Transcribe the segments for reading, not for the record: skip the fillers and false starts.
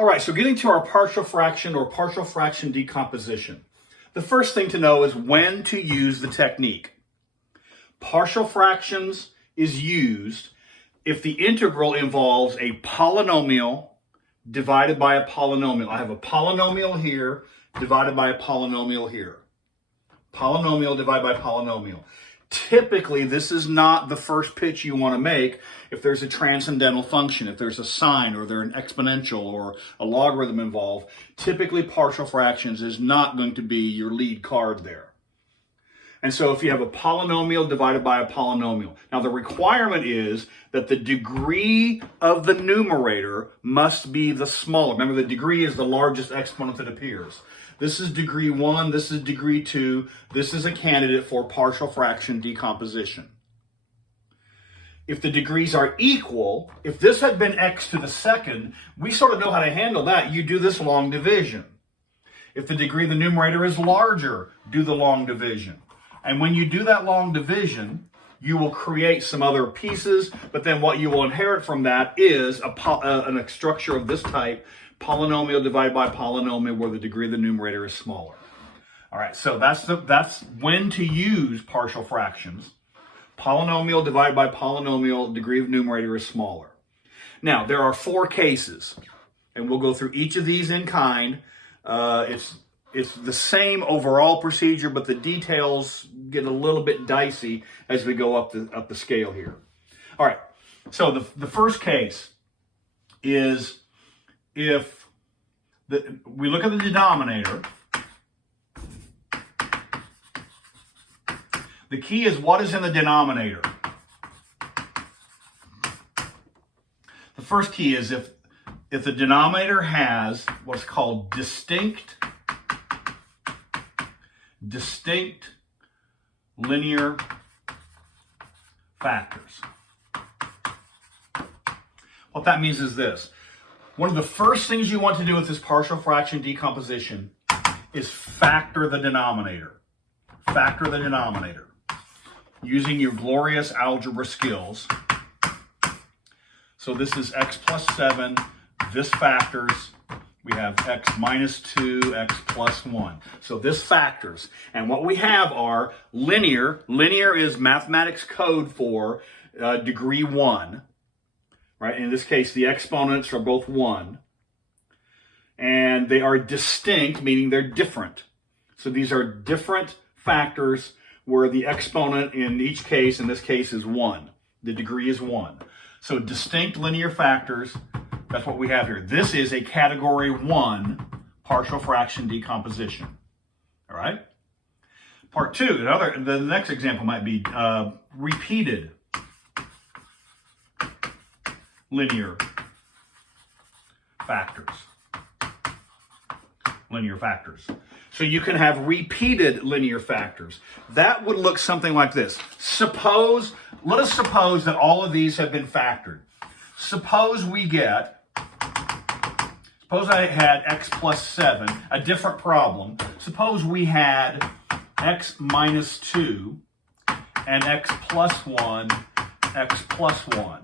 All right, so getting to our partial fraction or partial fraction decomposition. The first thing to know is when to use the technique. Partial fractions is used if the integral involves a polynomial divided by a polynomial. I have a polynomial here divided by a polynomial here. Polynomial divided by polynomial. Typically, this is not the first pitch you want to make if there's a transcendental function, if there's a sine or there's an exponential or a logarithm involved. Typically, partial fractions is not going to be your lead card there. And so if you have a polynomial divided by a polynomial, now the requirement is that the degree of the numerator must be the smaller. Remember, the degree is the largest exponent that appears. This is degree 1, this is degree 2. This is a candidate for partial fraction decomposition. If the degrees are equal, if this had been x to the second, we sort of know how to handle that. You do this long division. If the degree of the numerator is larger, do the long division. And when you do that long division, you will create some other pieces, but then what you will inherit from that is a structure of this type, polynomial divided by polynomial, where the degree of the numerator is smaller. All right, so that's when to use partial fractions. Polynomial divided by polynomial, degree of numerator is smaller. Now, there are 4 cases, and we'll go through each of these in kind. It's the same overall procedure, but the details get a little bit dicey as we go up the scale here. All right, so the first case is if we look at the denominator. The key is what is in the denominator. The first key is if the denominator has what's called distinct linear factors. What that means is this. One of the first things you want to do with this partial fraction decomposition is factor the denominator. Factor the denominator using your glorious algebra skills. So this is x plus 7. This factors. We have x minus 2, x plus 1. So this factors. And what we have are linear. Linear is mathematics code for degree 1. Right? In this case, the exponents are both 1. And they are distinct, meaning they're different. So these are different factors where the exponent in each case, in this case, is 1. The degree is 1. So distinct linear factors. That's what we have here. This is a category 1 partial fraction decomposition. All right? Part 2, the next example might be repeated linear factors. Linear factors. So you can have repeated linear factors. That would look something like this. Let us suppose that all of these have been factored. Suppose I had x plus 7, a different problem. Suppose we had x minus 2 and x plus 1, x plus 1.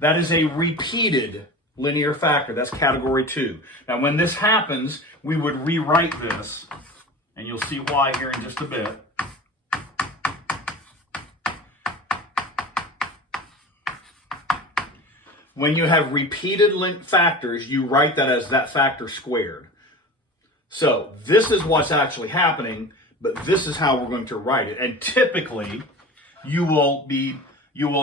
That is a repeated linear factor. That's category 2. Now, when this happens, we would rewrite this, and you'll see why here in just a bit. When you have repeated factors, you write that as that factor squared. So this is what's actually happening, but this is how we're going to write it. And typically, you will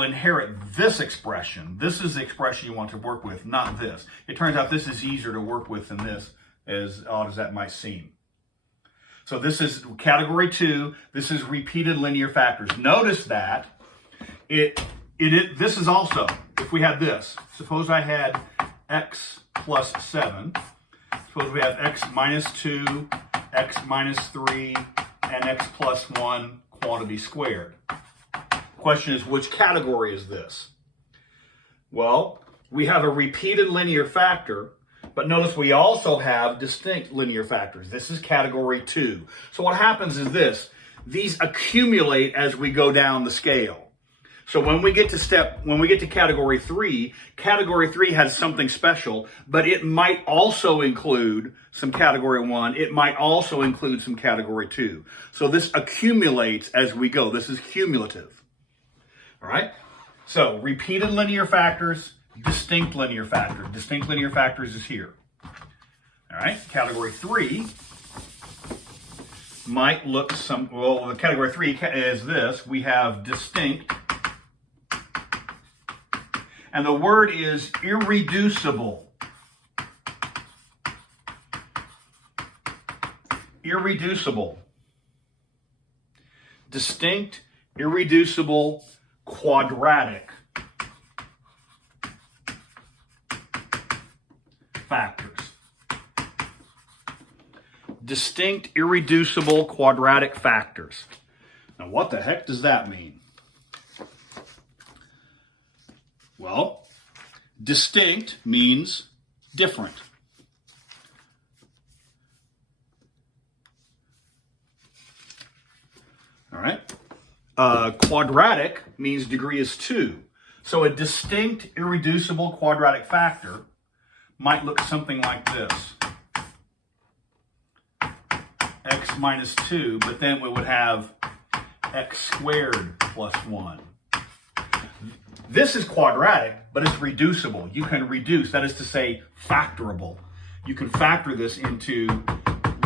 inherit this expression. This is the expression you want to work with, not this. It turns out this is easier to work with than this, as odd as that might seem. So this is category 2. This is repeated linear factors. Notice that this is also, if we had this, suppose I had x plus 7. Suppose we have x minus 2, x minus 3, and x plus 1 quantity squared. Question is, which category is this? Well, we have a repeated linear factor, but notice we also have distinct linear factors. This is category 2. So what happens is this. These accumulate as we go down the scale. So when we get to category 3 has something special, but it might also include some category 1. It might also include some category 2. So this accumulates as we go. This is cumulative. All right. So repeated linear factors, distinct linear factors. Distinct linear factors is here. All right. Category 3 might look the category 3 is this. We have distinct. And the word is irreducible. Irreducible. Distinct, irreducible, quadratic factors. Distinct, irreducible, quadratic factors. Now, what the heck does that mean? Well, distinct means different. All right. Quadratic means degree is 2. So a distinct, irreducible quadratic factor might look something like this. X minus 2, but then we would have x squared plus 1. This is quadratic, but it's reducible. You can reduce, that is to say, factorable. You can factor this into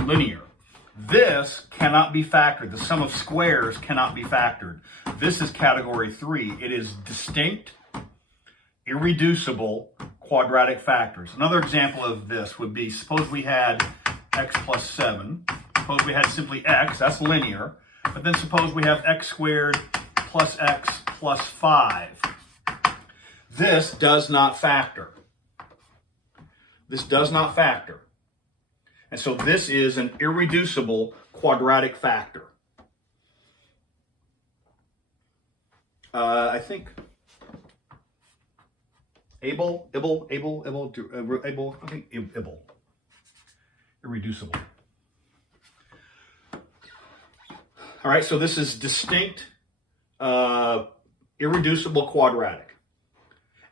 linear. This cannot be factored. The sum of squares cannot be factored. This is category 3. It is distinct, irreducible quadratic factors. Another example of this would be, suppose we had x plus 7. Suppose we had simply x, that's linear. But then suppose we have x squared plus x plus 5. This does not factor. This does not factor. And so this is an irreducible quadratic factor. I think able. Irreducible. All right, so this is distinct, irreducible quadratic.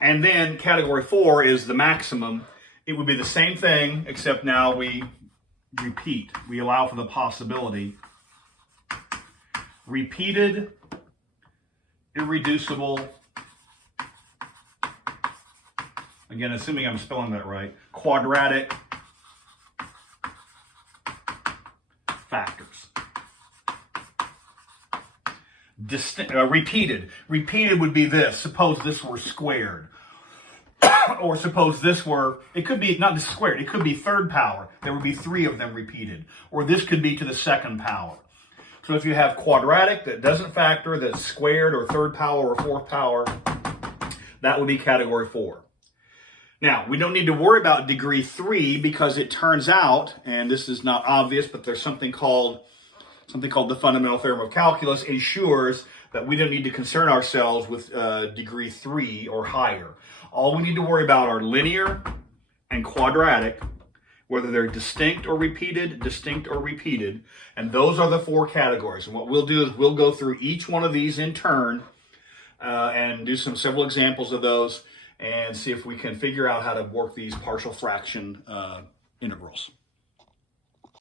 And then category 4 is the maximum. It would be the same thing, except now we repeat. We allow for the possibility. Repeated, irreducible, again, assuming I'm spelling that right, quadratic factors. Repeated. Repeated would be this. Suppose this were squared. Or suppose this were, it could be not just squared, it could be third power. There would be 3 of them repeated. Or this could be to the second power. So if you have quadratic that doesn't factor, that's squared or third power or fourth power, that would be category 4. Now, we don't need to worry about degree 3 because it turns out, and this is not obvious, but there's something called the fundamental theorem of calculus ensures that we don't need to concern ourselves with degree 3 or higher. All we need to worry about are linear and quadratic, whether they're distinct or repeated, and those are the 4 categories. And what we'll do is we'll go through each one of these in turn and do several examples of those and see if we can figure out how to work these partial fraction integrals.